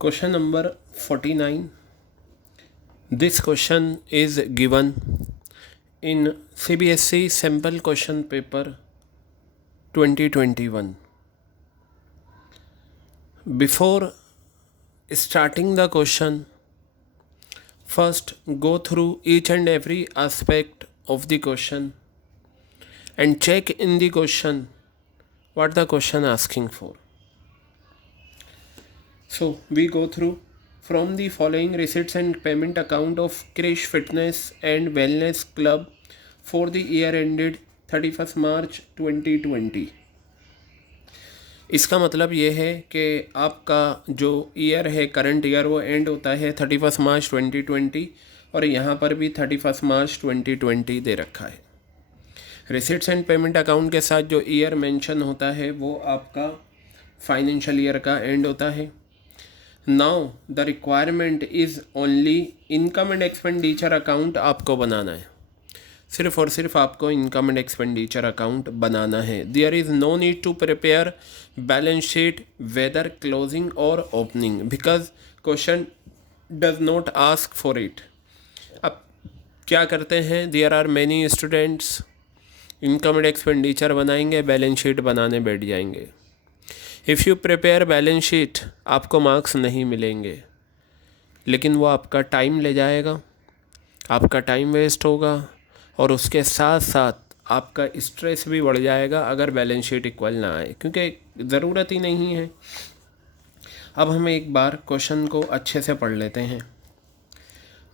Question number 49. This question is given in CBSE sample question paper 2021. Before starting the question, first go through each and every aspect of the question and check in the question what the question asking for. So we go through from the following receipts and payment account of Krish Fitness and Wellness Club for the year ended 31st March 2020. इसका मतलब ये है कि आपका जो year है current year वो and होता है 31 मार्च 2020 और यहाँ पर भी 31 मार्च 2020 दे रखा है। रिसिट्स एंड पेमेंट अकाउंट के साथ जो ईयर मेंशन होता है वो आपका फाइनेंशियल ईयर का एंड होता है। Now the requirement is only income and expenditure account आपको बनाना है, सिर्फ और सिर्फ आपको इनकम एंड एक्सपेंडिचर अकाउंट बनाना है। There is no need to prepare balance sheet whether closing और opening because question does not ask for it. अब क्या करते हैं, there are many students income and expenditure बनाएंगे, बैलेंस शीट बनाने बैठ जाएंगे। If you prepare balance sheet आपको मार्क्स नहीं मिलेंगे, लेकिन वो आपका टाइम ले जाएगा, आपका टाइम वेस्ट होगा और उसके साथ साथ आपका स्ट्रेस भी बढ़ जाएगा अगर बैलेंस शीट इक्वल ना आए, क्योंकि ज़रूरत ही नहीं है। अब हम एक बार क्वेश्चन को अच्छे से पढ़ लेते हैं।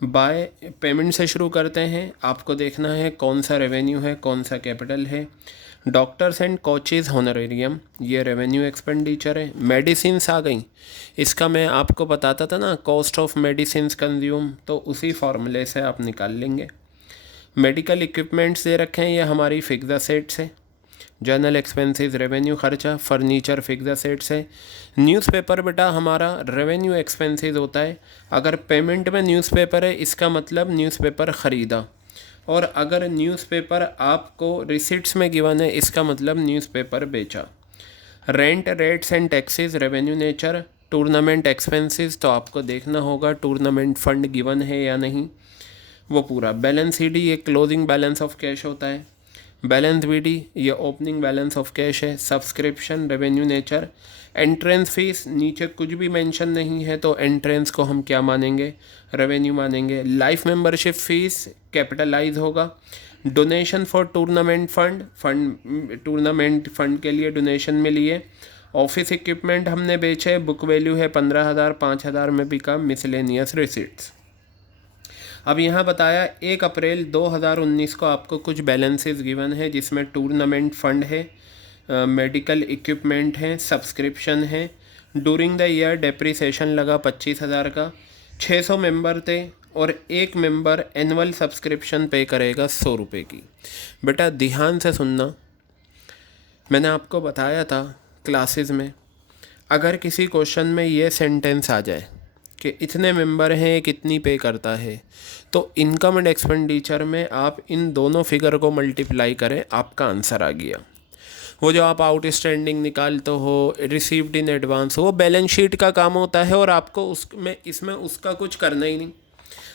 बाय पेमेंट से शुरू करते हैं। आपको देखना है कौन सा रेवेन्यू है, कौन सा कैपिटल है। डॉक्टर्स एंड कोचेज़ होनरेरियम ये रेवेन्यू एक्सपेंडिचर है। मेडिसिन्स आ गई, इसका मैं आपको बताता था ना, कॉस्ट ऑफ मेडिसिन्स कंज्यूम, तो उसी फार्मूले से आप निकाल लेंगे। मेडिकल इक्विपमेंट्स दे रखे हैं, ये हमारी फिक्स असेट्स है। जनरल एक्सपेंसेस रेवेन्यू खर्चा, फर्नीचर फिक्स असेट्स है। न्यूज़पेपर बेटा हमारा रेवेन्यू एक्सपेंसेस होता है। अगर पेमेंट में न्यूज़पेपर है इसका मतलब न्यूज़पेपर ख़रीदा, और अगर न्यूज़पेपर आपको रिसिट्स में गिवन है इसका मतलब न्यूज़पेपर बेचा। Rent rates and taxes revenue nature. Tournament expenses तो आपको देखना होगा टूर्नामेंट फंड गिवन है या नहीं, वो पूरा। बैलेंस सी डी ये क्लोजिंग बैलेंस ऑफ कैश होता है। बैलेंस बी डी ये ओपनिंग बैलेंस ऑफ कैश है। Subscription revenue nature. Entrance fees नीचे कुछ भी मेंशन नहीं है तो एंट्रेंस को हम क्या मानेंगे, रेवेन्यू मानेंगे। लाइफ मेंबरशिप फीस कैपिटलाइज होगा। Donation for tournament fund tournament fund के लिए डोनेशन मिली है। ऑफिस इक्विपमेंट हमने बेचे, बुक वैल्यू है 15,000, 5,000 में बिका। Miscellaneous receipts. अब यहाँ बताया 1 अप्रैल 2019 को आपको कुछ बैलेंसेस गिवन है जिसमें टूर्नामेंट फंड है, मेडिकल इक्विपमेंट है, सब्सक्रिप्शन है। डूरिंग द ईयर डेप्रिसिएशन लगा 25,000 का। 600 मेंबर थे और एक मेंबर एनुअल सब्सक्रिप्शन पे करेगा 100 रुपये की। बेटा ध्यान से सुनना, मैंने आपको बताया था क्लासेस में, अगर किसी क्वेश्चन में ये सेंटेंस आ जाए कि इतने मेंबर हैं कितनी पे करता है, तो इनकम एंड एक्सपेंडिचर में आप इन दोनों फिगर को मल्टीप्लाई करें, आपका आंसर आ गया। वो जो आप आउटस्टैंडिंग निकालते हो, रिसीव्ड इन एडवांस, वो बैलेंस शीट का काम होता है और आपको उसमें इसमें उसका कुछ करना ही नहीं।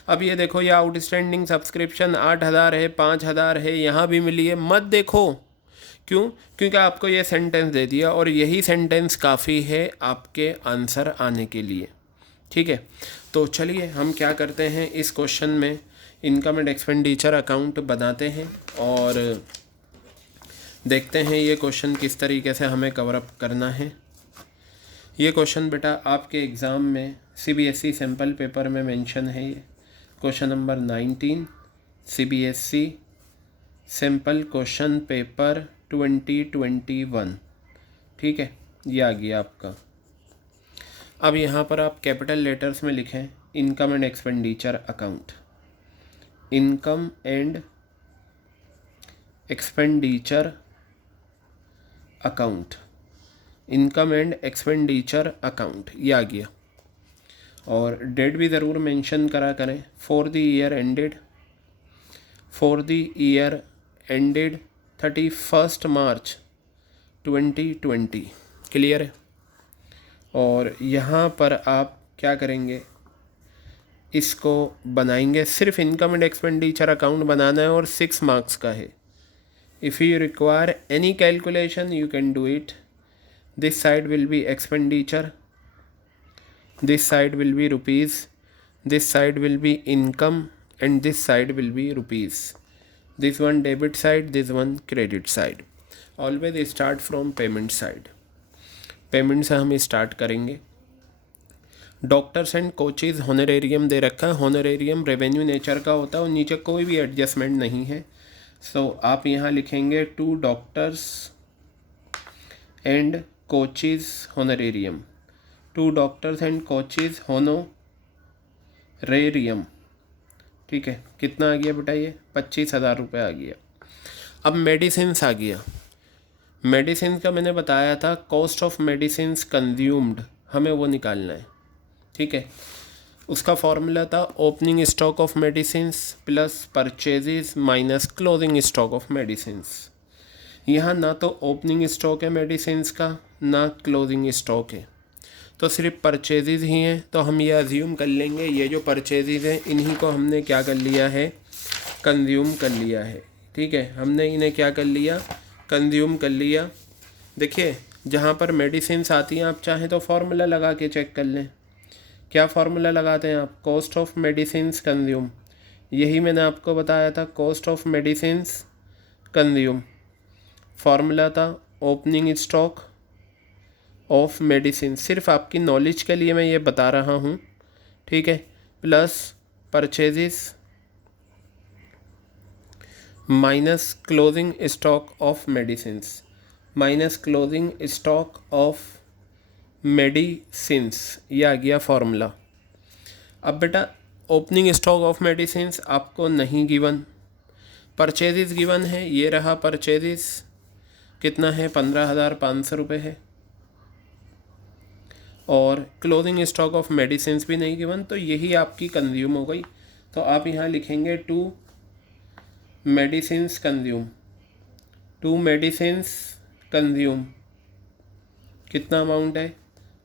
अब ये देखो, ये आउटस्टैंडिंग सब्सक्रिप्शन 8,000 है, 5,000 है, यहाँ भी मिली है, मत देखो। क्यों? क्योंकि आपको ये सेंटेंस दे दिया और यही सेंटेंस काफ़ी है आपके आंसर आने के लिए। ठीक है, तो चलिए हम क्या करते हैं, इस क्वेश्चन में इनकम एंड एक्सपेंडिचर अकाउंट बनाते हैं और देखते हैं ये क्वेश्चन किस तरीके से हमें कवर अप करना है। ये क्वेश्चन बेटा आपके एग्ज़ाम में CBSE सैम्पल पेपर में मेंशन है। ये question number 19 CBSE sample question paper 2021। ठीक है, ये आ गया आपका। अब यहाँ पर आप कैपिटल लेटर्स में लिखें income and expenditure account. Income and expenditure account, income and expenditure account, ये आ गया। और डेट भी ज़रूर मेंशन करा करें। For the year ended 31 March 2020। Clear है। और यहाँ पर आप क्या करेंगे, इसको बनाएंगे। सिर्फ इनकम एंड एक्सपेंडिचर अकाउंट बनाना है और 6 मार्क्स का है। If you require any calculation you can do it. This side will be expenditure, this side will be rupees, this side will be income and this side will be rupees. This one debit side, this one credit side. Always start from payment side. Payment से हम start करेंगे। Doctors and coaches honorarium दे रखा है। Honorarium revenue nature का होता है और नीचे कोई भी एडजस्टमेंट नहीं है। सो आप यहाँ लिखेंगे to doctors and coaches honorarium, to doctors and coaches honorarium. ठीक है, कितना आ गया बेटा, ये 25,000 रुपये आ गया। अब मेडिसिन्स आ गया। मेडिसिन का मैंने बताया था कॉस्ट ऑफ मेडिसिन्स कंज्यूम्ड, हमें वो निकालना है। ठीक है, उसका फॉर्मूला था opening stock of medicines plus purchases minus closing stock of medicines. यहाँ ना तो ओपनिंग स्टॉक है मेडिसिन्स का, ना क्लोजिंग स्टॉक है, तो सिर्फ परचेजेज ही हैं। तो हम ये अज्यूम कर लेंगे ये जो परचेजेज हैं इन्हीं को हमने क्या कर लिया है, कंज्यूम कर लिया है। ठीक है, हमने इन्हें क्या कर लिया, कंज्यूम कर लिया। देखिए जहाँ पर मेडिसिन्स आती हैं आप चाहें तो फार्मूला लगा के चेक कर लें। क्या फार्मूला लगाते हैं आप, कॉस्ट ऑफ मेडिसिन्स कंज्यूम। यही मैंने आपको बताया था, cost of medicines consume. Formula था ओपनिंग स्टॉक ऑफ मेडिसिन। सिर्फ आपकी नॉलेज के लिए मैं ये बता रहा हूँ। ठीक है, plus purchases minus closing stock of medicines, minus closing stock of medicines, ये आ गया फॉर्मूला। अब बेटा ओपनिंग स्टॉक ऑफ मेडिसिन्स आपको नहीं गिवन, परचेजेस गिवन है। ये रहा परचेजेस, कितना है, 15,500 रुपये है। और क्लोजिंग स्टॉक ऑफ मेडिसिन्स भी नहीं गिवन, तो यही आपकी कंज्यूम हो गई। तो आप यहाँ लिखेंगे to medicines consume, to medicines consume कितना अमाउंट है,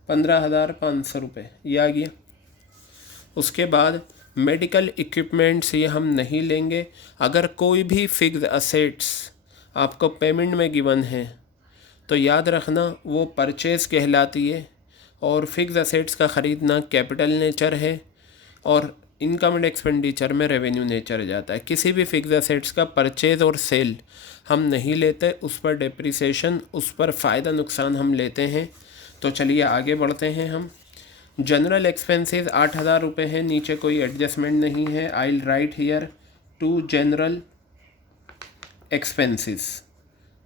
15,500 रुपये, ये आ गया। उसके बाद मेडिकल इक्विपमेंट्स ये हम नहीं लेंगे। अगर कोई भी फिक्स्ड असेट्स आपको पेमेंट में गिवन है तो याद रखना वो परचेज़ कहलाती है, और फिक्स असेट्स का ख़रीदना कैपिटल नेचर है, और इनकम एंड एक्सपेंडिचर में रेवेन्यू नेचर जाता है। किसी भी फिक्स असेट्स का परचेज़ और सेल हम नहीं लेते, उस पर डेप्रिसिएशन, उस पर फ़ायदा नुकसान हम लेते हैं। तो चलिए आगे बढ़ते हैं हम। जनरल एक्सपेंसेस 8,000 रुपये है, नीचे कोई एडजस्टमेंट नहीं है। I will write here to general expenses.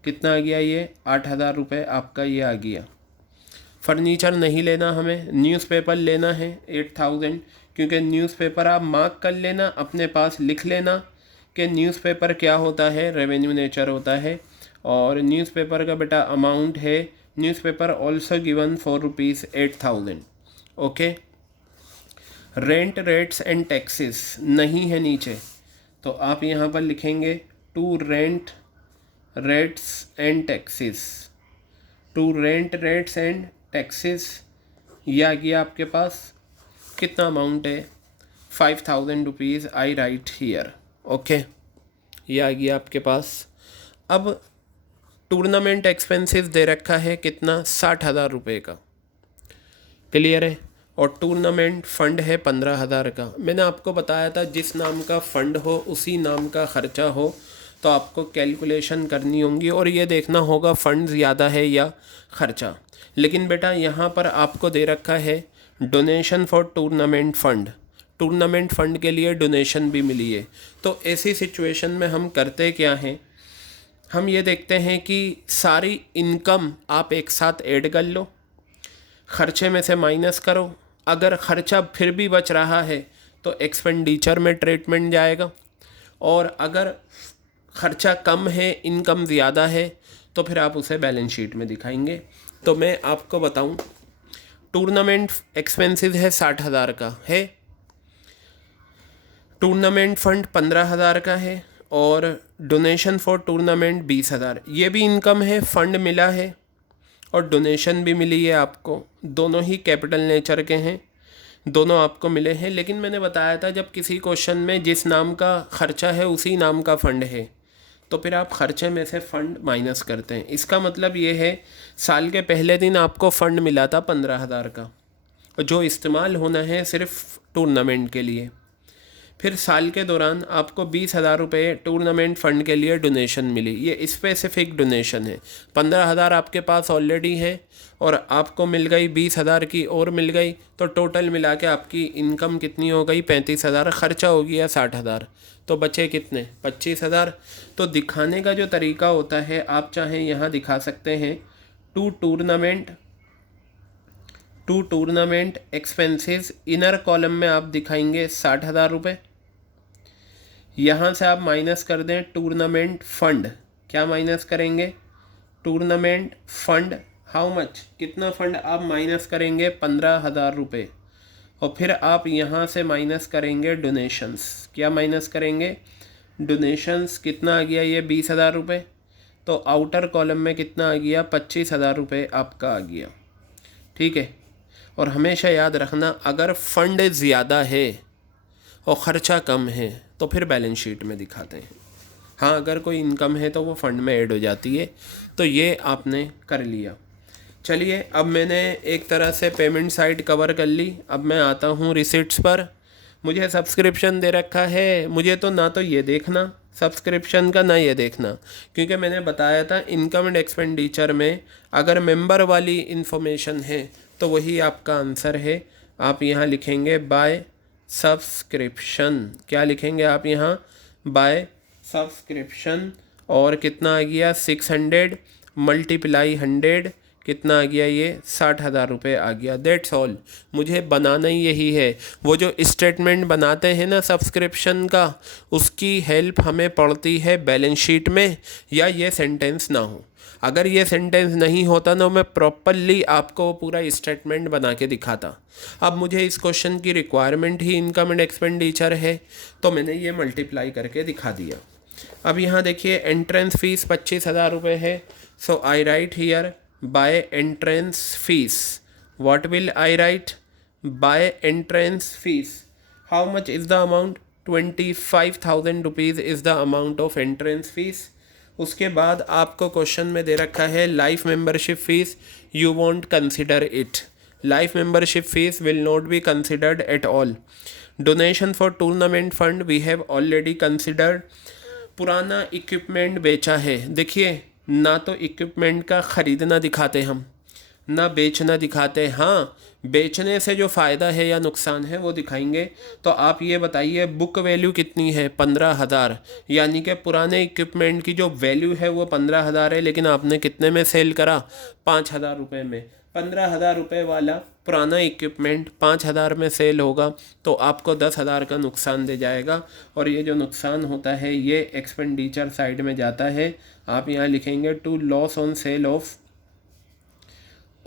कितना आ गया ये, 8,000 रुपये आपका ये आ गया। फर्नीचर नहीं लेना हमें, न्यूज़पेपर लेना है 8,000, क्योंकि न्यूज़पेपर आप मार्क कर लेना, अपने पास लिख लेना कि न्यूज़पेपर क्या होता है, रेवेन्यू नेचर होता है। और न्यूज़पेपर का बेटा अमाउंट है, newspaper also given for ₹8,000। Okay, rent rates and taxes नहीं है नीचे, तो आप यहाँ पर लिखेंगे to rent rates and taxes, to rent rates and taxes. ये आ गया आपके पास, कितना अमाउंट है, 5,000 rupees I write here. Okay, ये आ गया आपके पास। अब टूर्नामेंट एक्सपेंसेस दे रखा है कितना, 60,000 रुपये का, क्लियर है। और टूर्नामेंट फ़ंड है 15,000 का। मैंने आपको बताया था जिस नाम का फ़ंड हो उसी नाम का ख़र्चा हो, तो आपको कैलकुलेशन करनी होंगी और ये देखना होगा फ़ंड ज़्यादा है या ख़र्चा। लेकिन बेटा यहाँ पर आपको दे रखा है donation for tournament fund, tournament fund के लिए डोनेशन भी मिली है। तो ऐसी सिचुएशन में हम करते क्या हैं, हम ये देखते हैं कि सारी इनकम आप एक साथ ऐड कर लो, ख़र्चे में से माइनस करो। अगर ख़र्चा फिर भी बच रहा है तो एक्सपेंडिचर में ट्रीटमेंट जाएगा, और अगर ख़र्चा कम है इनकम ज़्यादा है तो फिर आप उसे बैलेंस शीट में दिखाएंगे। तो मैं आपको बताऊं, टूर्नामेंट एक्सपेंसेस है 60,000 का है, टूर्नामेंट फ़ंड 15,000 का है, और डोनेशन फॉर टूर्नामेंट 20,000। ये भी इनकम है, फ़ंड मिला है और डोनेशन भी मिली है आपको, दोनों ही कैपिटल नेचर के हैं। दोनों आपको मिले हैं, लेकिन मैंने बताया था जब किसी क्वेश्चन में जिस नाम का खर्चा है उसी नाम का फ़ंड है तो फिर आप खर्चे में से फ़ंड माइनस करते हैं। इसका मतलब ये है साल के पहले दिन आपको फ़ंड मिला था 15,000 का, जो इस्तेमाल होना है सिर्फ टूर्नामेंट के लिए। फिर साल के दौरान आपको 20,000 रुपये टूर्नामेंट फ़ंड के लिए डोनेशन मिली। ये स्पेसिफिक डोनेशन है। 15,000 आपके पास ऑलरेडी है और आपको मिल गई 20,000 की और मिल गई, तो टोटल मिला के आपकी इनकम कितनी हो गई? 35,000। खर्चा हो गया 60,000, तो बचे कितने? 25,000। तो दिखाने का जो तरीका होता है, आप चाहें यहाँ दिखा सकते हैं to tournament expenses, inner column में आप दिखाएंगे 60,000 रुपये। यहाँ से आप माइनस कर दें टूर्नामेंट फ़ंड। क्या माइनस करेंगे? Tournament fund. How much? कितना फ़ंड आप माइनस करेंगे? 15,000 रुपये। और फिर आप यहाँ से माइनस करेंगे डोनेशंस। क्या माइनस करेंगे? डोनेशंस। कितना आ गया ये? 20,000 रुपये। तो आउटर कॉलम में कितना आ गया? 25,000 रुपये आपका आ गया। ठीक है। और हमेशा याद रखना, अगर फ़ंड ज़्यादा है और ख़र्चा कम है तो फिर बैलेंस शीट में दिखाते हैं। हाँ, अगर कोई इनकम है तो वो फ़ंड में ऐड हो जाती है। तो ये आपने कर लिया। चलिए, अब मैंने एक तरह से पेमेंट साइड कवर कर ली। अब मैं आता हूँ रिसिट्स पर। मुझे सब्सक्रिप्शन दे रखा है, मुझे तो ना तो ये देखना सब्सक्रिप्शन का, ना ये देखना, क्योंकि मैंने बताया था इनकम एंड एक्सपेंडिचर में अगर मेंबर वाली इन्फॉर्मेशन है तो वही आपका आंसर है। आप यहाँ लिखेंगे बाय सब्सक्रिप्शन। क्या लिखेंगे आप यहाँ? By subscription. और कितना आ गया? 600 मल्टीप्लाई 100, कितना आ गया ये? 60,000 रुपये आ गया। That's all. मुझे बनाना ही यही है। वो जो स्टेटमेंट बनाते हैं ना सब्सक्रिप्शन का, उसकी हेल्प हमें पड़ती है बैलेंस शीट में, या ये सेंटेंस ना हो। अगर ये सेंटेंस नहीं होता ना, मैं प्रॉपरली आपको पूरा स्टेटमेंट बना के दिखाता। अब मुझे इस क्वेश्चन की requirement he income and expenditure है, तो मैंने ये मल्टीप्लाई करके दिखा दिया। अब यहाँ देखिए, एंट्रेंस फीस 25,000 रुपये है। So I write here by entrance fees. What will I write? By entrance fees. How much is the amount? 25,000 rupees is the amount of entrance fees. उसके बाद आपको क्वेश्चन में दे रखा है life membership fees. You won't consider it. Life membership fees will not be considered at all. Donation for tournament fund we have already considered. पुराना equipment बेचा है। देखिए, ना तो इक्विपमेंट का ख़रीदना दिखाते हम, ना बेचना दिखाते। हाँ, बेचने से जो फ़ायदा है या नुकसान है वो दिखाएंगे। तो आप ये बताइए, बुक वैल्यू कितनी है? 15,000। यानी कि पुराने इक्विपमेंट की जो वैल्यू है वो 15,000 है, लेकिन आपने कितने में सेल करा? 5,000 रुपये में। 15,000 रुपये वाला पुराना इक्विपमेंट 5,000 में सेल होगा, तो आपको 10,000 का नुकसान दे जाएगा। और ये जो नुकसान होता है ये एक्सपेंडिचर साइड में जाता है। आप यहाँ लिखेंगे to loss on sale of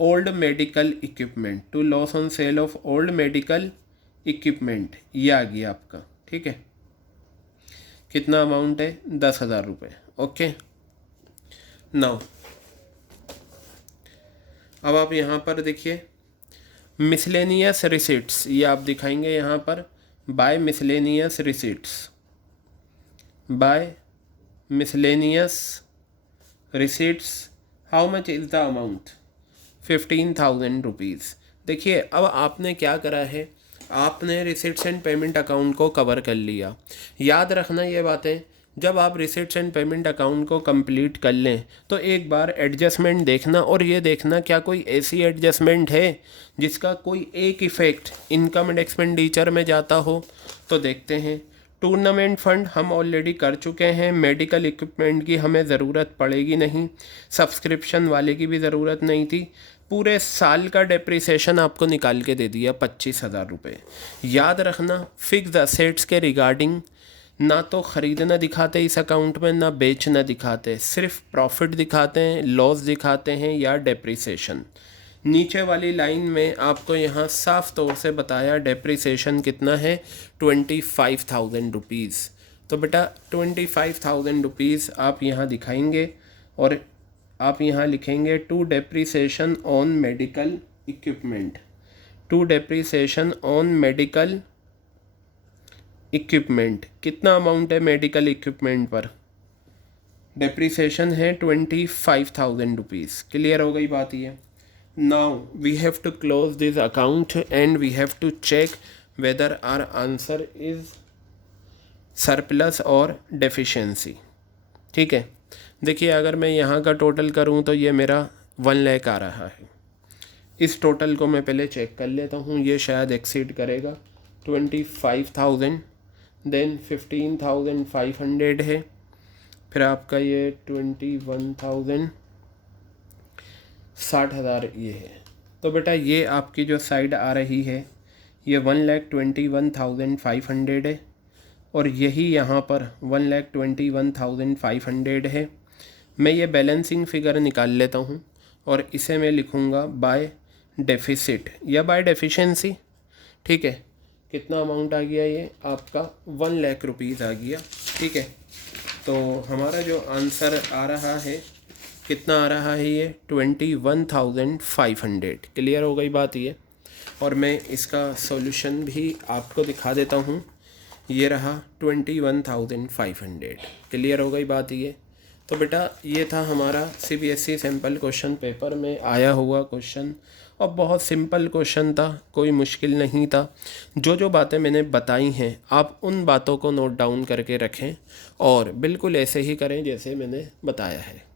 old medical equipment. To loss on sale of old medical equipment, ये आ गया आपका। ठीक है। कितना अमाउंट है? 10,000 रुपये। ओके। नाउ अब आप यहाँ पर देखिए, मिसलेनियस रिसीट्स, ये आप दिखाएंगे यहाँ पर by miscellaneous receipts. By miscellaneous receipts, how much is the amount? 15,000 rupees. देखिए, अब आपने क्या करा है, आपने रिसिट्स एंड पेमेंट अकाउंट को कवर कर लिया। याद रखना ये बातें, जब आप रिसिट्स एंड पेमेंट अकाउंट को कंप्लीट कर लें तो एक बार एडजस्टमेंट देखना, और ये देखना क्या कोई ऐसी एडजस्टमेंट है जिसका कोई एक इफ़ेक्ट इनकम एंड एक्सपेंडिचर में जाता हो। तो देखते हैं। टूर्नामेंट फ़ंड हम ऑलरेडी कर चुके हैं। मेडिकल इक्विपमेंट की हमें ज़रूरत पड़ेगी नहीं। सब्सक्रिप्शन वाले की भी ज़रूरत नहीं थी। पूरे साल का डेप्रिसिएशन आपको निकाल के दे दिया 25,000 रुपये। याद रखना, फिक्स्ड असेट्स के रिगार्डिंग ना तो ख़रीदना दिखाते इस अकाउंट में, ना बेचना दिखाते, सिर्फ प्रॉफिट दिखाते हैं, लॉस दिखाते हैं या डेप्रिसिएशन। नीचे वाली लाइन में आपको यहाँ साफ तौर से बताया डेप्रिसिएशन कितना है? 25,000 रुपीज़। तो बेटा 25,000 रुपीज़ आप यहाँ दिखाएंगे और आप यहाँ लिखेंगे to depreciation on medical equipment. To depreciation on medical equipment. कितना अमाउंट है मेडिकल इक्विपमेंट पर? डेप्रिसिएशन है 25,000 रुपीज़। क्लियर हो गई बात ये। Now we have to close this account and we have to check whether our answer is surplus और deficiency. ठीक है, देखिए अगर मैं यहाँ का टोटल करूँ तो ये मेरा 1 लाख आ रहा है। इस टोटल को मैं पहले चेक कर लेता हूँ, ये शायद एक्सीड करेगा 25,000, देन 15,500 है, फिर आपका ये 21,000, 60,000 ये है। तो बेटा ये आपकी जो साइड आ रही है ये 1,21,500 है और यही यहाँ पर 1,21,500 है। मैं ये बैलेंसिंग फ़िगर निकाल लेता हूँ और इसे मैं लिखूँगा बाय डेफिसिट या बाय डेफिशिएंसी। ठीक है, कितना अमाउंट आ गया? ये आपका 1 लाख रुपीज़ आ गया। ठीक है, तो हमारा जो आंसर आ रहा है कितना आ रहा है? ये 21,500। क्लियर हो गई बात ये। और मैं इसका सॉल्यूशन भी आपको दिखा देता हूँ, ये रहा 21,500। क्लियर हो गई बात ये। तो बेटा ये था हमारा CBSE सैम्पल क्वेश्चन पेपर में आया हुआ क्वेश्चन और बहुत सिंपल क्वेश्चन था, कोई मुश्किल नहीं था। जो जो बातें मैंने बताई हैं आप उन बातों को नोट डाउन करके रखें और बिल्कुल ऐसे ही करें जैसे मैंने बताया है।